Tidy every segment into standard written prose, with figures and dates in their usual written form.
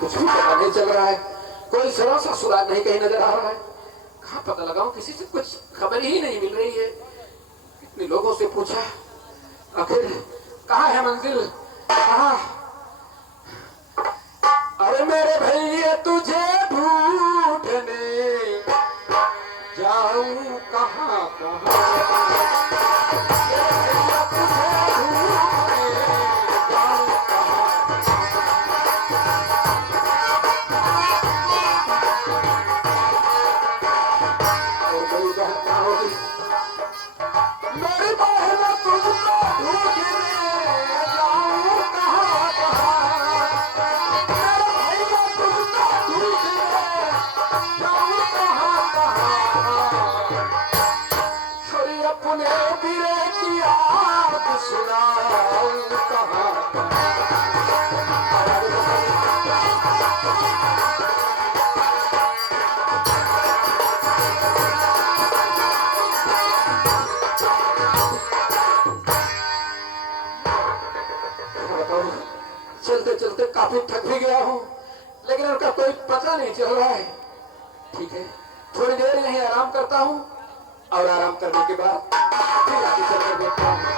कुछ भी पता नहीं चल रहा है, कोई जरा सा सुराग नहीं कहीं नजर आ रहा है। कहाँ पता लगाऊं, किसी से कुछ खबर ही नहीं मिल रही है। कितने लोगों से पूछा, आखिर कहाँ है मंजिल, कहाँ? अरे मेरे भैया तुझे ढूंढने जाऊं कहाँ कहाँ, चलते चलते काफी थक भी गया हूँ, लेकिन उनका कोई पता नहीं चल रहा है। ठीक है, थोड़ी देर यहीं आराम करता हूँ और आराम करने के बाद फिर आगे चलकर देखता हूँ।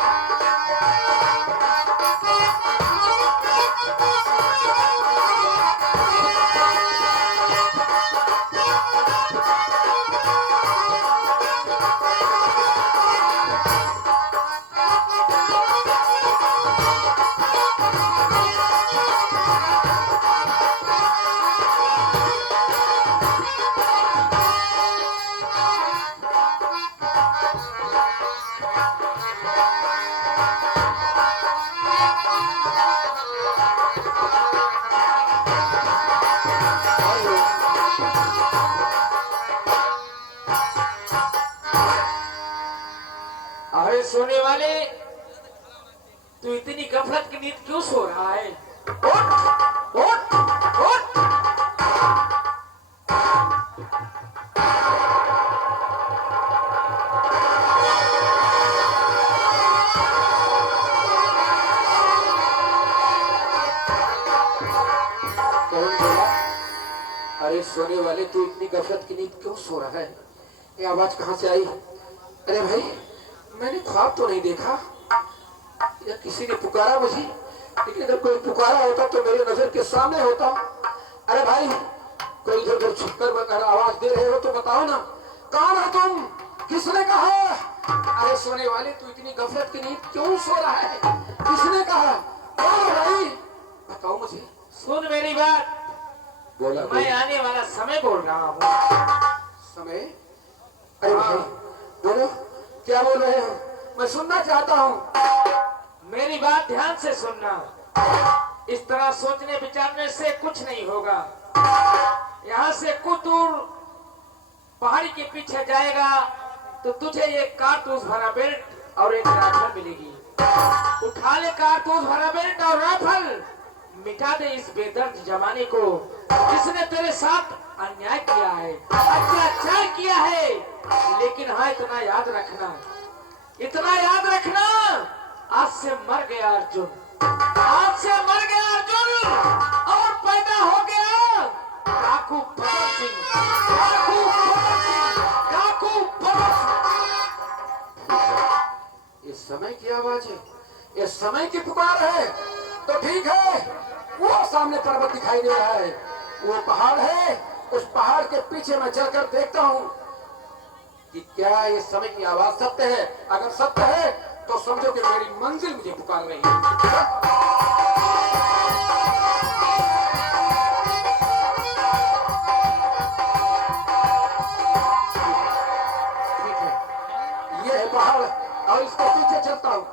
अरे सोने वाले, तू इतनी गफलत की नींद क्यों सो रहा है? उठ, उठ, उठ। कौन बोला? अरे सोने वाले, तू इतनी गफलत की नींद क्यों सो रहा है? ये आवाज कहाँ से आई? अरे भाई, मैंने ख्वाब तो नहीं देखा या किसी ने पुकारा मुझे, लेकिन अगर कोई पुकारा होता तो मेरे नजर के सामने होता। अरे भाई, कोई इधर उधर छुपकर अगर आवाज दे रहे हो तो बताओ ना, कौन हो तुम, किसने कहा? अरे सोने वाले, तू इतनी गफलत की नींद क्यों सो रहा है? किसने कहा? कौन हो भाई, बताओ मुझे। सुन मेरी बात, बोला मैं आने वाला समय बोल रहा हूँ। समय? अरे भाई बोलो, क्या बोल रहे हो? मैं सुनना चाहता हूँ। मेरी बात ध्यान से सुनना। इस तरह सोचने विचारने से कुछ नहीं होगा। यहाँ से कुछ दूर पहाड़ी के पीछे जाएगा तो तुझे एक कारतूस भरा बेल्ट और एक राइफल मिलेगी। उठा ले कारतूस भरा बेल्ट और राइफल, मिटा दे इस बेदर्द जमाने को जिसने तेरे साथ अन्याय किया है, अत्याचार किया है। लेकिन हाँ, इतना याद रखना, इतना याद रखना, आज से मर गया अर्जुन, आज से मर गया अर्जुन और पैदा हो गया डाकू भगत सिंह, डाकू भगत सिंह, डाकू भगत सिंह। इस समय की आवाज है, इस समय की पुकार है, तो ठीक है। वो सामने पर्वत दिखाई दे रहा है, वो पहाड़ है, उस पहाड़ के पीछे मैं चलकर देखता हूँ कि क्या ये समय की आवाज सत्य है। अगर सत्य है तो समझो कि मेरी मंजिल मुझे पुकार रही है। ठीक है, ये है पहाड़ और इसके पीछे चलता हूँ।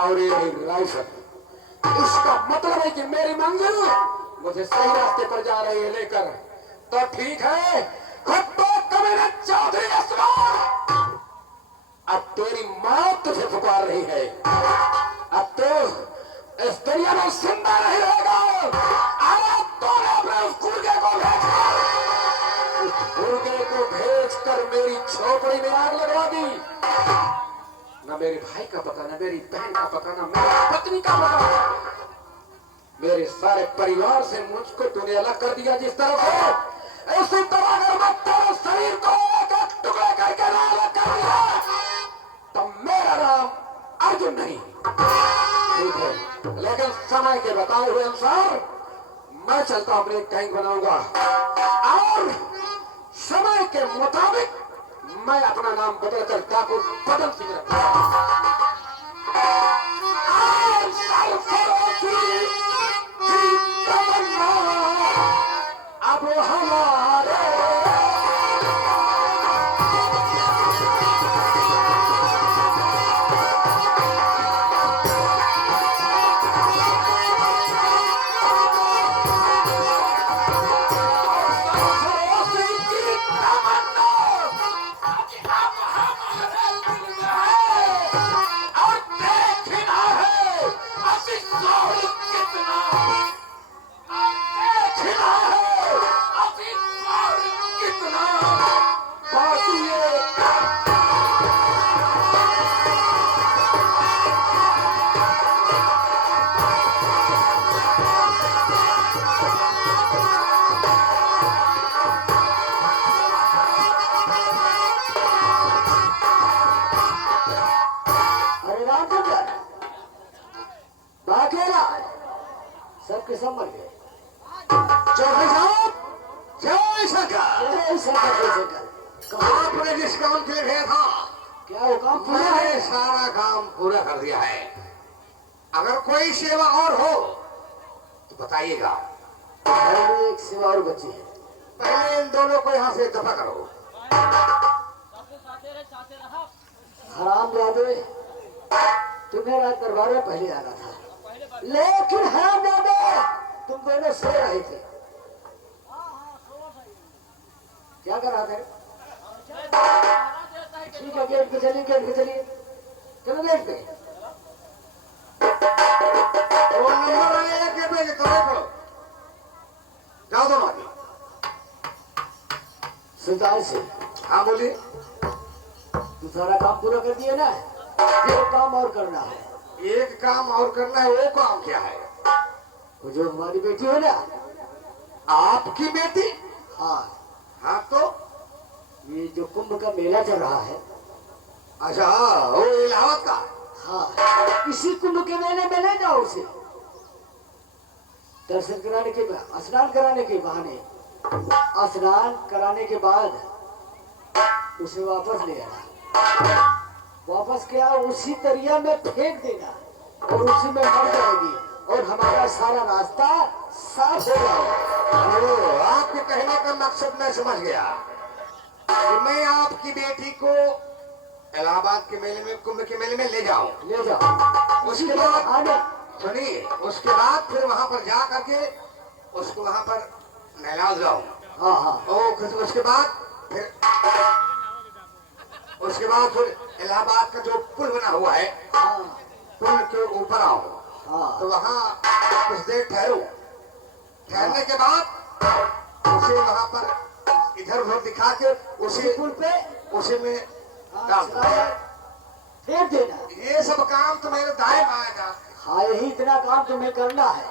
और ये राइफल, इसका मतलब है कि मेरी मंजिल मुझे सही रास्ते पर जा रही है लेकर। तो ठीक है, चौधरी, अब तेरी मौत तुझे पुकार रही है। अब तो इस दुनिया में जिंदा नहीं रहेगा। मेरे सारे परिवार से मुझको तूने अलग कर दिया जिस तरह को, उसी तरह अगर मैं तेरे शरीर को एक एक टुकड़े करके अलग कर दिया तो मेरा नाम अर्जुन नहीं। ठीक है, लेकिन समय के बताए हुए अनुसार मैं चलता हूं, अपने कैंक बनाऊंगा और समय के मुताबिक मैं अपना नाम बदलकर डाकू बदल सिंह रखूंगा। अब हमारे सबके सब मर गए। चौधरी साहब, जय शंकर। जय शंकर, जय शंकर। आपने जिस काम के लिए गया था, क्या वो काम पूरा मैंने है? सारा काम पूरा कर दिया है। अगर कोई सेवा और हो तो बताइएगा। घर में एक सेवा और बची है। पहले इन दोनों को यहाँ से दफा करो। हराम जादे, तुम्हें रात दरबार में पहले आना था, लेकिन हराम जादे तुम दोनों सो रहे थे। क्या कर रहा थे? ठीक है, गेट पे चलिए, गेट पे चलिए, चलो गेट पे। वो नंबर आएगा गेट पे, कमरे पड़ो। जाओ दोनों आगे। सुल्तान से हाँ बोलिए। तू सारा काम पूरा कर दिया ना, ये काम और करना है। एक काम और करना है, वो काम क्या है? वो जो हमारी बेटी है ना, आपकी बेटी? हाँ, हाँ तो ये जो कुंभ का मेला चल रहा है, अच्छा, वो इलाहाबाद का। हाँ, इसी कुंभ के मेले में ले जाओ उसे। दर्शन कराने के बाद, स्नान कराने के बहाने, स्नान कराने के बाद उसे वापस ले आना। वापस क्या, उसी दरिया में फेंक देना और उसी में मर जाएगी और हमारा सारा रास्ता साफ हो जाएगा। आपके कहने का मकसद मैं समझ गया कि मैं आपकी बेटी को इलाहाबाद के मेले में, कुंभ के मेले में ले जाऊं। ले जाओ। उसके बाद आगे सुनिए, उसके बाद फिर वहां पर जा करके उसको वहां पर नहला जाऊं। हाँ हाँ, उसके बाद फिर इलाहाबाद का जो पुल बना हुआ है, हाँ पुल के ऊपर आओ। हाँ, तो वहाँ कुछ देर ठहरो। ठहरने के बाद उसे वहाँ पर इधर उधर दिखा के उसी पुल पे उसी में डाल दो। फेंक देना। ये सब काम तो मेरे दाएं बाएं का। हाँ, यही इतना काम तुम्हें करना है।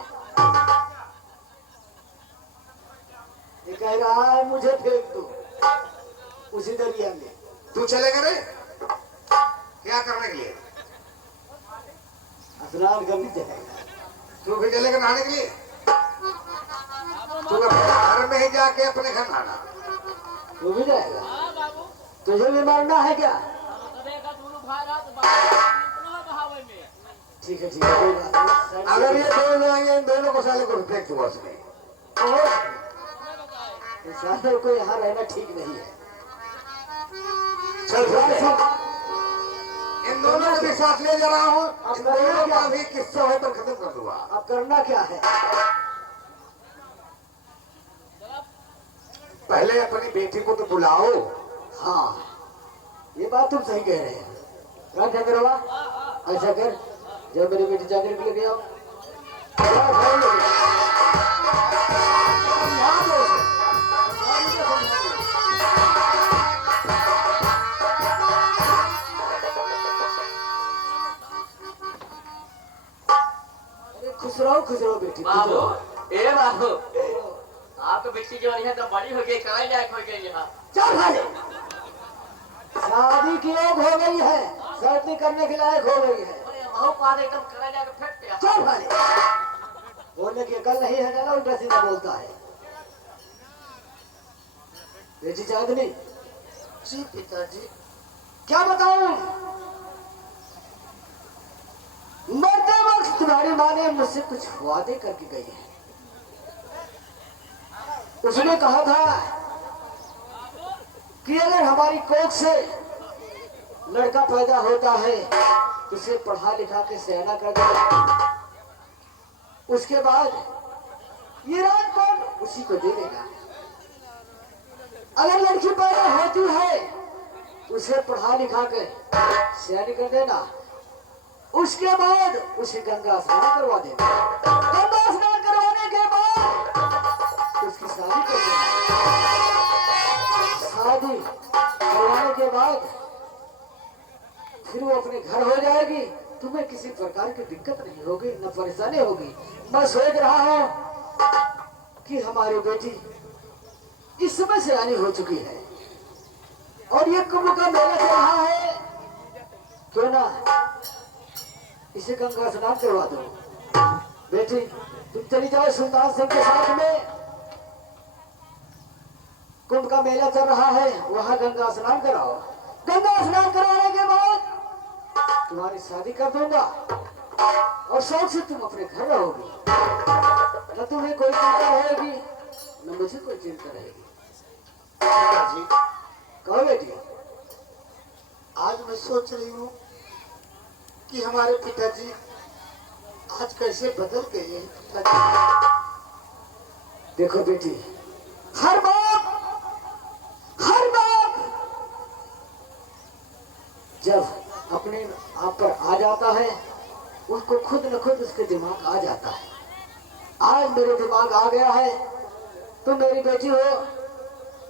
ये कह रहा है मुझे फेंक दो उसी दरिया में। तू चलेगा रे? क्या करने के लिए? स्नान करने जाएगा। तू भी चलेगा नहाने के लिए? तू अपने घर में ही जाके अपने घर नहाना। तू भी जाएगा? तुझे भी मारना है क्या? ठीक है, ठीक है, कोई बात नहीं। अगर ये दोनों आएंगे, इन दोनों को साले को फेंक दूंगा उसमें। साले को यहाँ रहना ठीक नहीं है। चल इन दोनों को भी साथ ले जा रहा हूँ। इन दोनों का भी किस्सा है तो खत्म कर दूंगा। अब करना क्या है? पहले अपनी बेटी को तो बुलाओ। हाँ, ये बात तुम सही कह रहे हैं। क्या कह रहे हो? ऐसा कर, जब मेरी बेटी जाकर के लेके आओ। खुश रहो बेटी, खुश बाबू, रहो। ए बाबू, आपको बेटी जो है तो बड़ी हो गई, कराई लायक हो गई है। चल भाई, शादी की योग हो गई है, शादी करने के लायक हो गई है। बहु पाद एकदम कराई लायक फेंक दिया। चल भाई, बोलने की अकल नहीं है ना, उल्टा सीधा बोलता है। बेटी चांदनी। जी पिताजी। क्या बताऊं, मरते वक्त तुम्हारी माँ ने मुझसे कुछ वादे करके गई है। उसने कहा था कि अगर हमारी कोख से लड़का पैदा होता है तो उसे पढ़ा लिखा के सयाना कर देगा, उसके बाद ये राजकोट उसी को दे देगा। अगर लड़की पैदा होती है उसे पढ़ा लिखा के सयानी कर देना, उसके बाद उसे गंगा स्नान करवा देना। गंगा स्नान करवाने के बाद उसकी शादी कर देना। शादी करवाने के बाद फिर वो अपने घर हो जाएगी, तुम्हें किसी प्रकार की दिक्कत नहीं होगी, न परेशानी होगी। मैं सोच रहा हूं कि हमारी बेटी इस समय से आनी हो चुकी है और ये कुंभ का मेला चल रहा है, क्यों ना इसे गंगा स्नान करवा दो। बेटी तुम चली जाओ सुल्तान सिंह के साथ में, कुंभ का मेला चल रहा है, वहां गंगा स्नान कराओ। गंगा स्नान करवाने के बाद तुम्हारी शादी कर दूंगा और शौक से तुम अपने घर रहोगी, न तुम्हें कोई चिंता रहेगी न मुझे कोई चिंता रहेगी। पिताजी, कहो बेटी। आज मैं सोच रही हूँ कि हमारे पिताजी आज कैसे बदल गए हैं। पिताजी, देखो बेटी, हर बाप जब अपने आप पर आ जाता है उसको खुद न खुद उसके दिमाग आ जाता है। आज मेरे दिमाग आ गया है, तुम मेरी बेटी हो,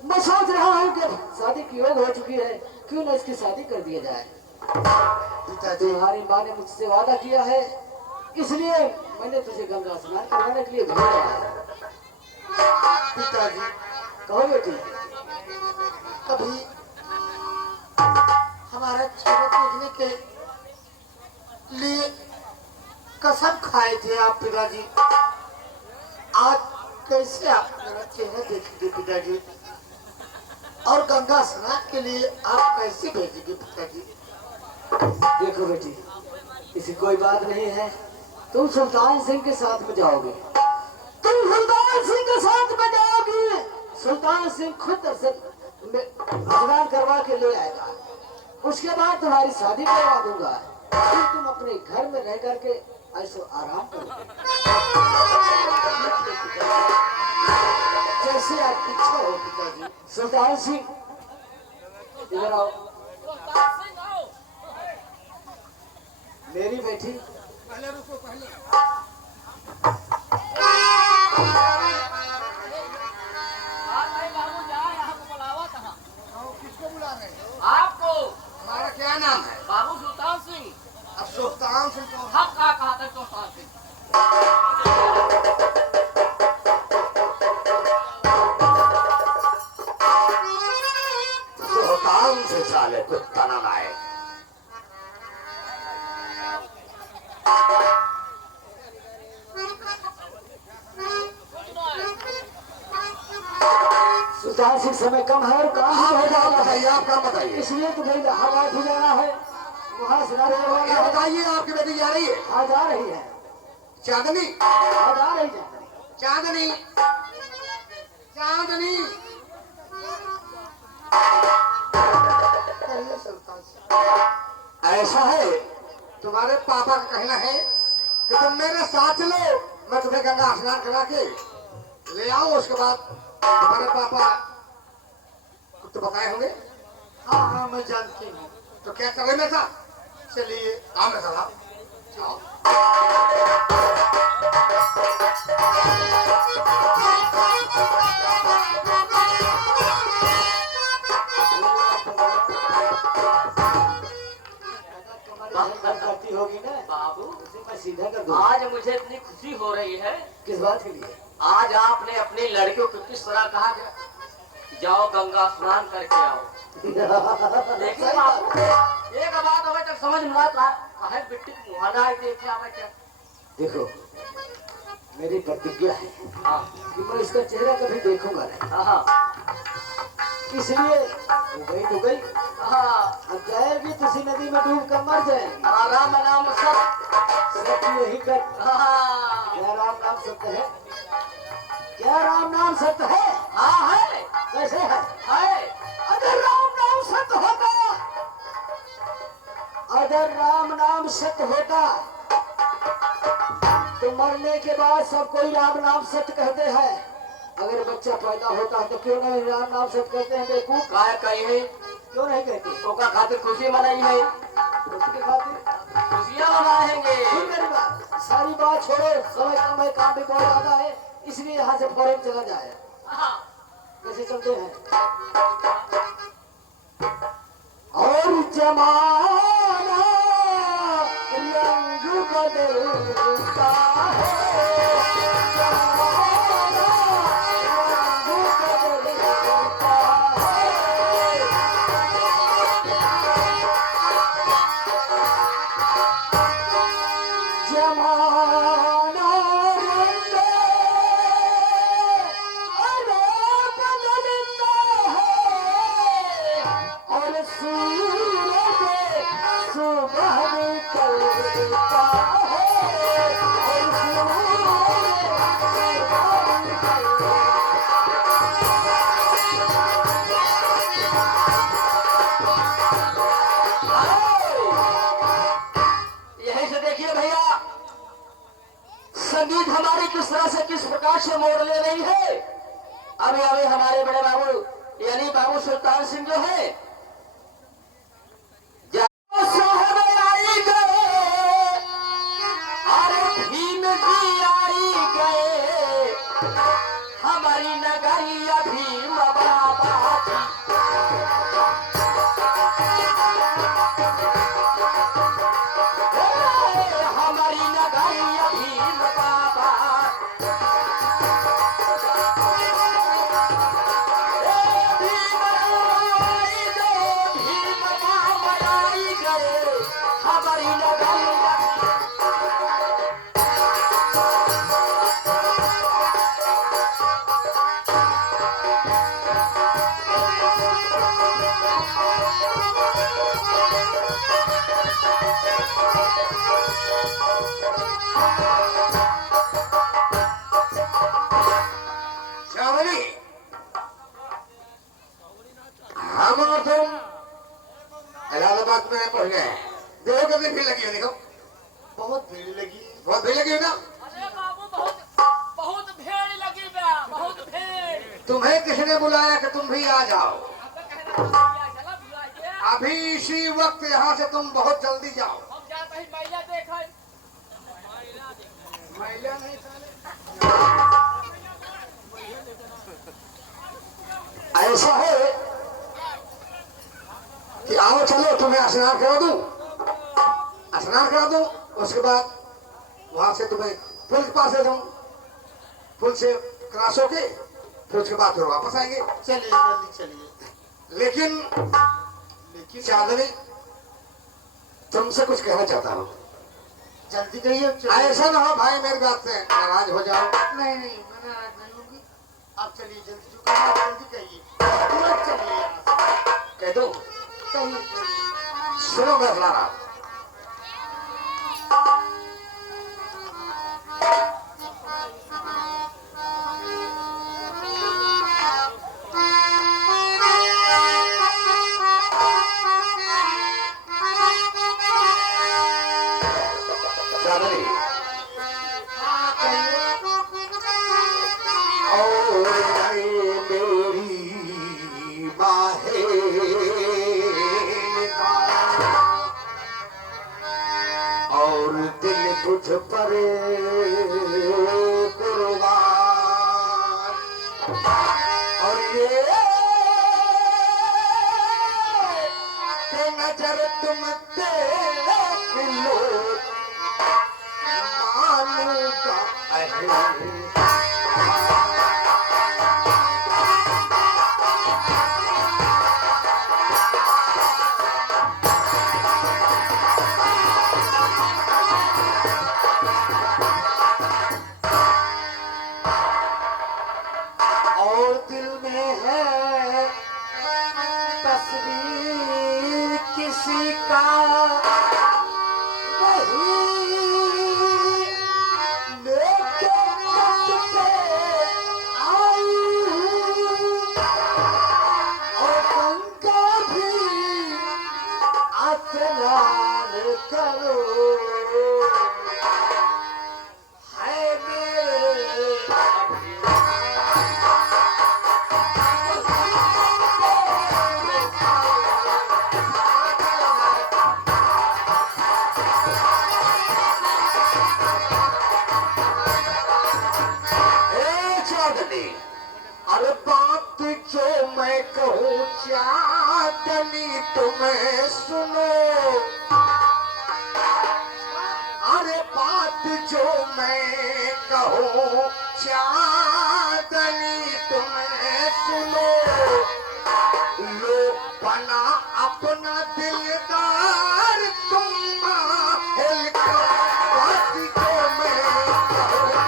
मैं सोच रहा हूँ कि शादी की योग हो चुकी है, क्यों न इसकी शादी कर दिया जाए। पिताजी, तुम्हारी माँ ने मुझसे वादा किया है, इसलिए मैंने तुझे गंगा स्नान करवाने के लिए भेजा है। पिताजी, कहो बेटी। कभी हमारा चेहरा देखने के लिए कसम खाए थे आप पिताजी, आज कैसे आप मेरा चेहरा देखेंगे पिताजी, और गंगा स्नान के लिए आप कैसे भेजेंगे पिताजी। देखो बेटी, इसी कोई बात नहीं है, तुम सुल्तान सिंह के साथ में जाओगे, तुम सुल्तान सिंह के साथ में जाओगी, सुल्तान सिंह खुद स्नान करवा के ले आएगा, उसके बाद तुम्हारी शादी करवा दूंगा, फिर तुम अपने घर में रह करके ऐसो आराम करोगे जैसे आपकी इच्छा हो पिताजी। सुल्तान सिंह इधर आओ। मेरी बेटी पहले रुको, पहले किसको बुला रहे हैं? आपको। हमारा क्या नाम है? बाबू सुल्तान सिंह। अब सुल्तान सिंह को हम क्या कहा था सुल्तान सिंह? सुल्तान से साले कुत्ता न लाए। सुल्तान सिंह समय कम है और काम भी हो जाता है, बताइए, आप क्या बताइए? इसलिए तुम्हें इलाहाबाद भी जाना है, वहाँ स्नान करवाना ये है। बताइए, आपकी बेटी जा रही है? आज आ रही है, चांदनी, आज आ रही है। चांदनी, चांदनी। कहिए सुल्तान सिंह। ऐसा है, तुम्हारे पापा का कहना है कि तुम मेरे साथ चलो, मैं तुम्हें गंगा स्नान करा के ले आओ, उसके बाद तुम्हारे पापा कुछ तो बताए होंगे। हाँ हाँ मैं जानती हूँ। तो क्या चले मेरे साथ? चलिए। आओ मेरे साथ, आओ। करती होगी ना, बाबू, उसे मैं सीधा कर दूँ। आज मुझे इतनी खुशी हो रही है। किस बात के लिए? आज आपने अपनी लड़कियों को किस तरह कहा गया, जाओ गंगा स्नान करके आओ। देखिए बाबू, एक बात हमें तक समझ में आता है, बेटी मुहाना देखे हमें क्या। देखो, मेरी प्रतिज्ञा है हाँ कि मैं इसका चेहरा कभी देखूंगा नहीं। हाँ इसलिए हो गई तो गई, हाँ, अब जाएगी तो इसी नदी में डूब कर मर जाएगी। राम नाम सब। सब यही कर। हाँ क्या राम नाम सत्य है? क्या राम नाम सत्य है? हाँ है, कैसे है? है। अगर राम नाम सत्य होता, अगर राम नाम सत्य होता तो मरने के बाद सब कोई राम नाम सत्य कहते हैं। अगर बच्चा पैदा होता है तो क्यों नहीं राम नाम सत्य कहते हैं? बेवकूफ, काय कही है, क्यों नहीं कहते? ओका खातिर खुशी मनाई है, उसके खातिर खुशियाँ मनाएंगे। सुन मेरी बात, सारी बात छोड़ो, समय कम है, काम भी बहुत ज्यादा है, इसलिए यहाँ से फौरन चला जाए। हाँ कैसे चलते हैं? और जमाना रंग बदलता है, जमाना रंग बदलता है। जमाना रंग बदलता है और सूरज सुबह निकलता है, और सूरज सुबह निकलता यही से देखिए भैया, संगीत हमारी किस तरह से किस प्रकार से मोड़ ले रही है। अभी अभी हमारे बड़े बाबू यानी बाबू सुल्तान सिंह जो है, साहब आई गए, अरे भीम जी आई गए, हमारी नगरिया भीम बाबा की। हमारी नगरिया भीम बाबा, भीम आई गए, भीम बाबा आई गए, हमारी नगरिया। श्यामली, हम और तुम इलाहाबाद में पहुंच गए। देखो कितनी भीड़ लगी है, देखो बहुत भीड़ लगी। बहुत भीड़ लगी है ना। अरे बाबू, बहुत बहुत भीड़ लगी बा, बहुत भीड़। तुम्हें किसने बुलाया कि तुम भी आ जाओ? आपका कहना है, चला बुलाइए। अभी इसी वक्त यहाँ से तुम बहुत जल्दी जाओ। हम जाते ही महिला देखे। महिला नहीं साले। ऐसा है कि आओ चलो, तुम्हें स्नान करा दूं, स्नान करा दूं, उसके बाद वहां से तुम्हें पुल के पास ले जाऊं, पुल से क्रॉस होके फिर उसके बाद फिर वापस आएंगे। चलिए जल्दी चलिए। लेकिन चांदनी, तुमसे कुछ कहना चाहता हूँ। जल्दी कहिए। ऐसा ना हो भाई मेरी बात से नाराज हो जाओ। नहीं नहीं, मैं नाराज नहीं होंगी। आप चलिए जल्दी, जो कहना है जल्दी कहिए, तुरंत चलिए यहाँ से। कह दो, कहिए। सुनो मैं बता रहा। चांदनी, मेरी बाहें और दिल तुझ पर कुर्बान, और ये कि नजर तुम देख लो मानूंगा और दिल में है तस्वीर किसी का, वही लेके तट पे आई हूँ। और गंगा भी स्नान करो, है मेरे अरे बात जो मैं कहूँ चांदनी तुम्हें सुनो, अरे बात जो मैं कहूँ चांदनी तुम्हें सुनो, लो बना अपना दिलदार तुम माहिल का, बात जो मैं कहूँ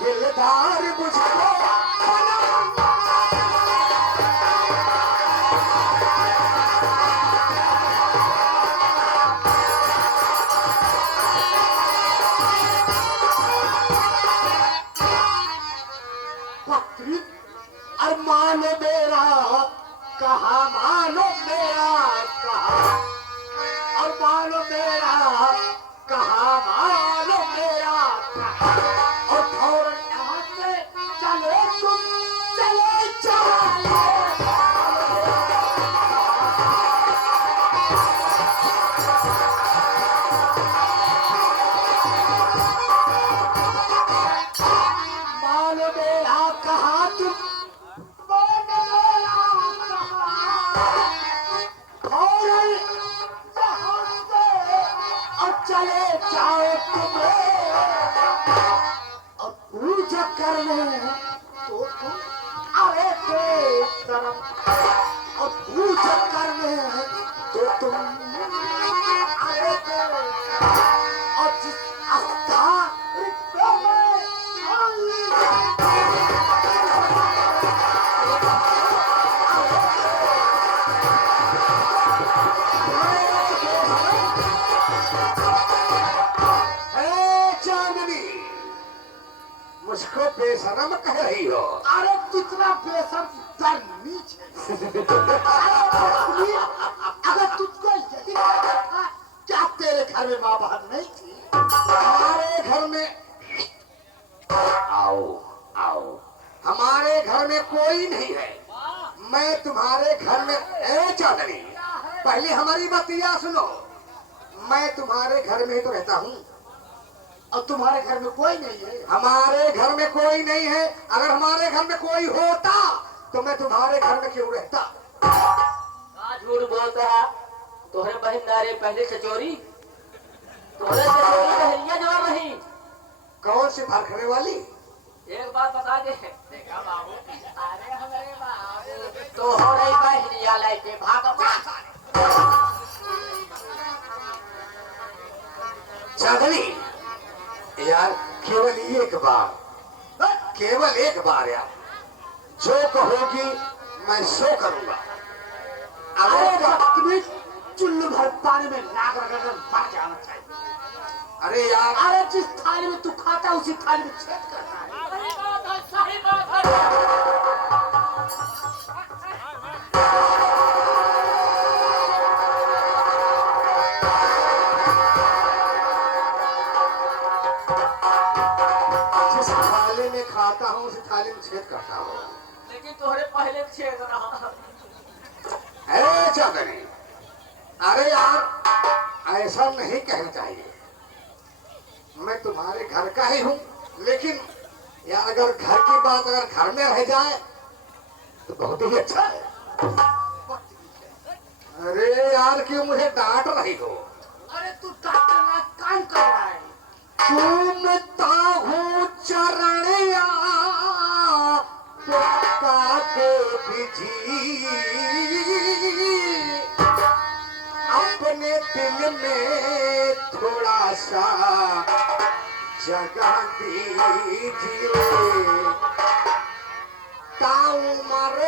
दिलदार मुझको अरमान मेरा कहा, मानो मेरा कहा, अरमान मेरा कहा, मानो मेरा कहा, और फौरन यहाँ से चले तुम, चले चले। मानो मेरा कहा तुम, मानो मेरा कहा, फौरन यहाँ से और चले जाओ तुम्हें, और पूजा करने तो तुम आए थे तरफ, और पूजा करने तो तुम आए थे, और जिस स्थान पे मैं चांदनी मुझको बेशरम कह रही हो? अरे कितना बेशरम दर नीच अगर तुझको यही था क्या तेरे घर में माँ बहन नहीं थी? हमारे घर में आओ आओ, हमारे घर में कोई नहीं है। मैं तुम्हारे घर में चांदनी, पहले हमारी बतिया सुनो। मैं तुम्हारे घर में ही तो रहता हूँ, और तुम्हारे घर में कोई नहीं है। हमारे घर में कोई नहीं है। अगर हमारे घर में कोई होता तो मैं तुम्हारे घर में क्यों रहता? झूठ बोलता है। तोहरे बहन नारे पहले से चोरी, तोहरे से चोरी बहनिया जवाब नहीं। कौन सी भरखने वाली? एक बात बता दे, देखा बाबू, अरे हमारे बाबू तोहरे बहनिया लेके भाग चांदनी यार, केवल एक बार यार, जो कहोगी मैं सो करूंगा। अगर तुम्हें चुल्लू भर पानी में नाक रगड़कर मर जाना चाहिए। अरे यार, अरे जिस थाली में तू खाता उसी थाली में छेद करना है। सही बात है, सही बात है। जिस थाली में खाता हूँ उसी थाली में छेद करता हूँ। लेकिन तोहरे पहले छेद रहा। अरे चौधरी, अरे यार ऐसा नहीं कहना चाहिए। मैं तुम्हारे घर का ही हूँ, लेकिन यार अगर घर की बात अगर घर में रह जाए तो बहुत ही अच्छा है। अरे यार क्यों मुझे डांट रही हो? अरे तू डांटना काम कर रहा है। चूमता हूँ चरणिया के बिजी, अपने दिल में थोड़ा सा जगह दीजिए। उम्र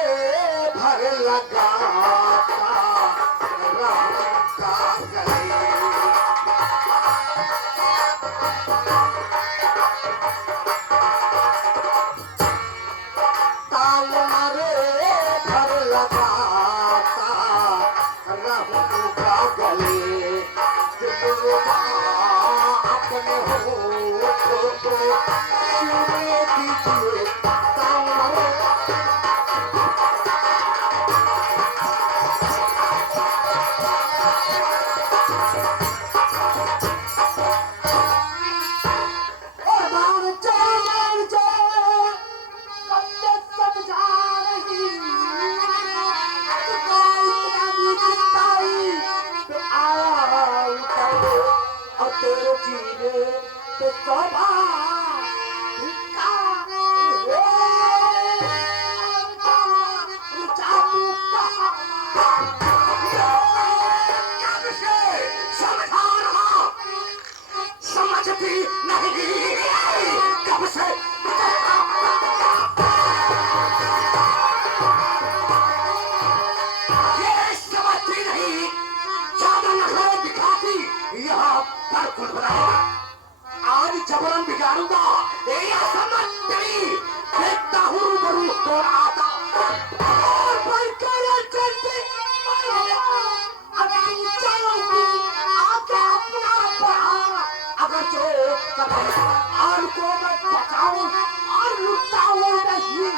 भर लगाता रहूंगा गले। आज जबरन बिगाड़ूंगा, ये समझ नहीं। देखता हूँ रूबरू कौन आता। और भाई करे चलते अगर तुम चाहोगी आके अपना बढ़ा। अगर जो और को मैं बचाऊं और लुटाऊं नहीं,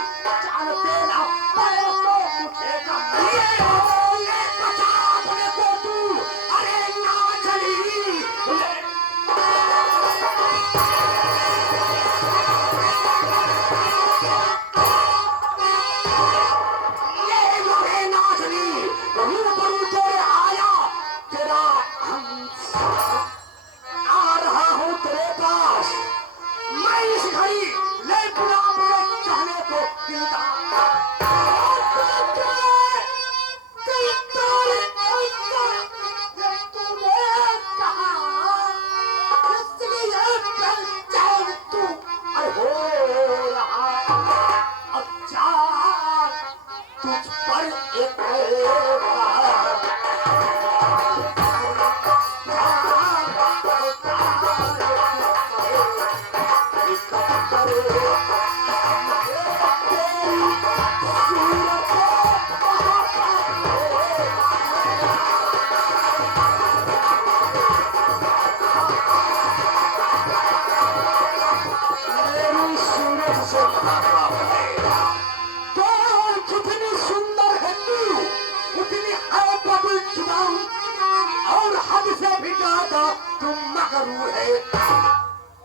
जानते ना पड़े तो उठेगा। ये बचा अपने को तू। अरे ना चली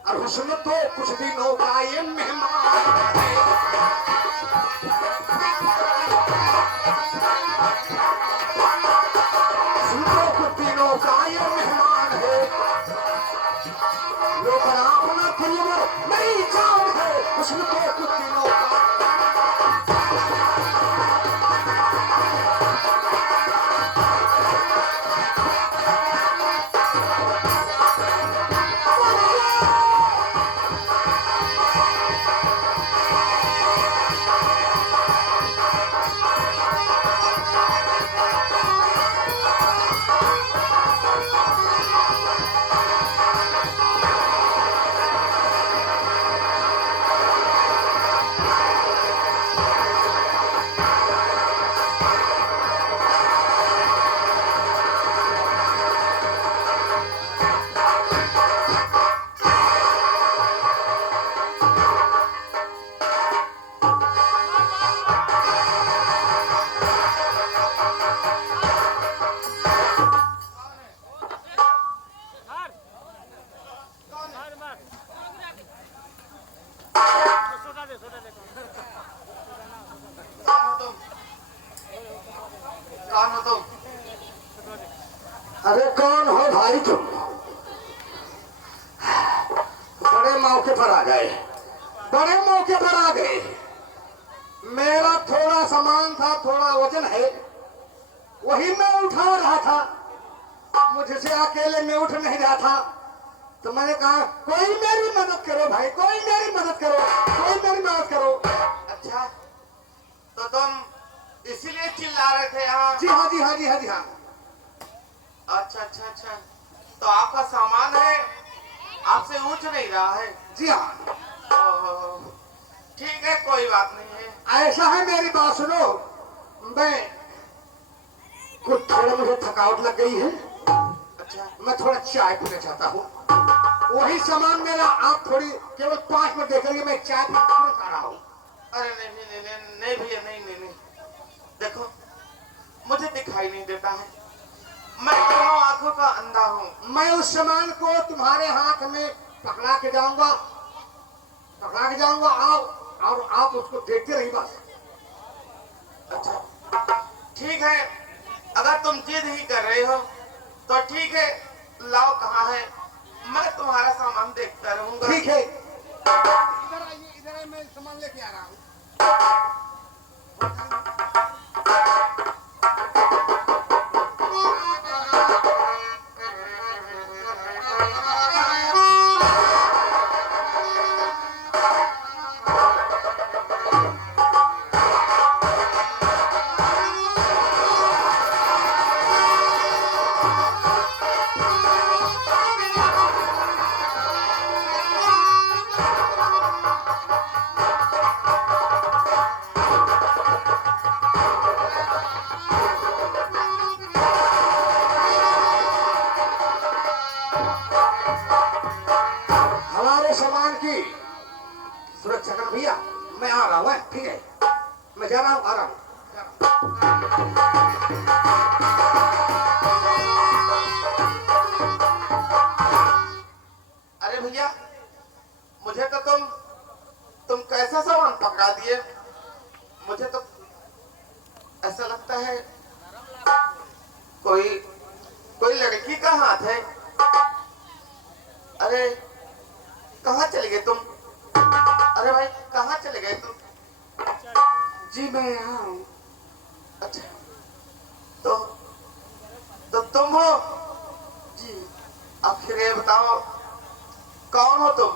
और हुस्न तो कुछ दिनों का ये मेहमान है। हुस्न तो कुछ दिनों का ये मेहमान है। लोग अपना दिलवर नहीं जानते। हुस्न तो कुछ दिनों का भाई तुम बड़े मौके पर आ गए, बड़े मौके पर आ गए। मेरा थोड़ा सामान था, थोड़ा वजन है, वही मैं उठा रहा था, मुझसे अकेले में उठ नहीं रहा था। तो मैंने कहा कोई मेरी मदद करो भाई, कोई मेरी मदद करो, कोई मेरी मदद करो। अच्छा, तो तुम इसीलिए चिल्ला रहे थे यहाँ? जी हाँ, जी हाँ, जी हाँ, जी हाँ। अच्छा अच्छा अच्छा, तो आपका सामान है, आपसे उठ नहीं रहा है? जी हाँ। ओहो, ठीक है, कोई बात नहीं है। ऐसा है, मेरी बात सुनो, मैं कुछ थोड़ा मुझे थकावट लग गई है। अच्छा, मैं थोड़ा चाय पीना चाहता हूँ। वही सामान मेरा, आप थोड़ी केवल 5 मिनट देखेंगे, मैं चाय पीना आ रहा हूँ। अरे नहीं नहीं नहीं नहीं भैया, नहीं नहीं नहीं, देखो मुझे दिखाई नहीं देता है, मैं दोनों आंखों का अंधा हूँ। मैं उस सामान को तुम्हारे हाथ में पकड़ा के जाऊंगा, पकड़ा के जाऊंगा, आओ और आप उसको देखते रही बस। अच्छा ठीक है, अगर तुम जिद ही कर रहे हो तो ठीक है, लाओ कहाँ है, मैं तुम्हारा सामान देखता रहूंगा। ठीक है, इधर आइए, इधर आइए, मैं सामान लेके आ रहा हूँ। हमारे सामान की सुरक्षा कर भैया, मैं आ रहा हूँ, ठीक है, मैं जा रहा हूँ, आ रहा हूँ। अरे भैया, मुझे तो तुम कैसा सामान पकड़ा दिए, मुझे तो ऐसा लगता है कोई कोई लड़की का हाथ है। अरे कहाँ चले गए तुम? अरे भाई कहाँ चले गए तुम? जी मैं यहाँ हूँ। अच्छा, तो तुम हो? जी आखिर ये बताओ कौन हो तुम?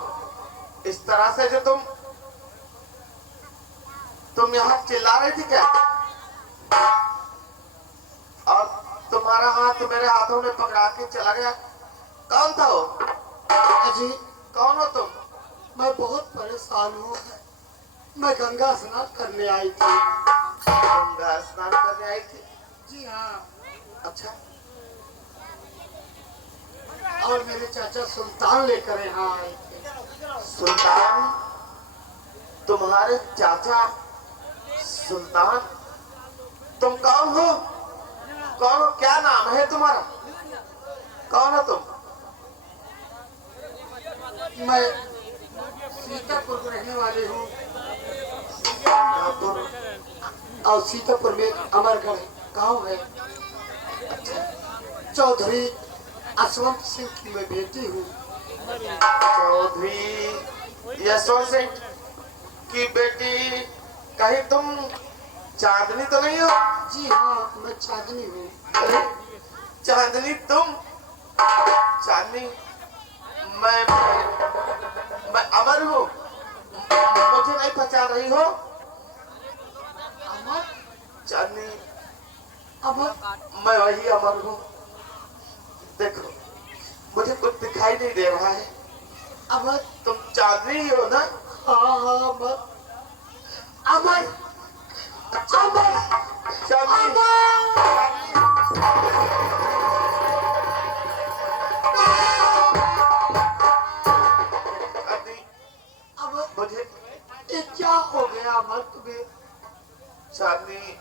इस तरह से जो तुम यहाँ चिल्ला रही थी क्या? और तुम्हारा हाथ मेरे हाथों में पकड़ा के चला गया, कौन था वो? जी कौन हो तुम? मैं बहुत परेशान हूँ, मैं गंगा स्नान करने आई थी। गंगा स्नान करने आई थी? जी हाँ, अच्छा, और मेरे चाचा सुल्तान लेकर यहाँ आए थे। सुल्तान? तुम्हारे चाचा सुल्तान? तुम कौन हो? कौन हो? क्या नाम है तुम्हारा? कौन हो तुम? मैं सीतापुर को रहने वाली हूँ, और सीतापुर में एक अमरगढ़ गांव है। चौधरी यशवंत सिंह की मैं बेटी हूँ। चौधरी यशवंत सिंह की बेटी? कहीं तुम चांदनी तो नहीं हो? जी हाँ, मैं चांदनी हूँ। अरे चांदनी तुम? चांदनी, मैं अमर हूँ, मुझे नहीं पहचान रही हो? अमर? चांदनी, अमर? मैं वही अमर हूँ। देखो मुझे कुछ दिखाई नहीं दे रहा है। अमर? तुम चांदनी ही हो ना? हाँ हाँ, अमर। अमर? चांदनी, चांदनी, अमर? मुझे ये क्या हो गया अमर तुम्हें? चांदनी,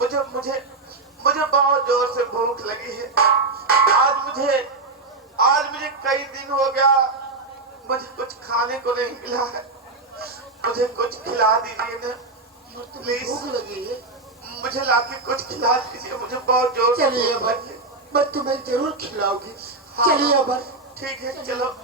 मुझे मुझे मुझे बहुत जोर से भूख लगी है। आज मुझे कई दिन हो गया, मुझे कुछ खाने को नहीं मिला है, मुझे कुछ खिला दीजिए ना प्लीज। भूख लगी है? मुझे लाके कुछ खिला दीजिए, मुझे बहुत जोर से चलिए भूख अमर, लगी है। मैं तुम्हें जरूर खिलाऊंगी। चलिए बस। ठीक है चलो।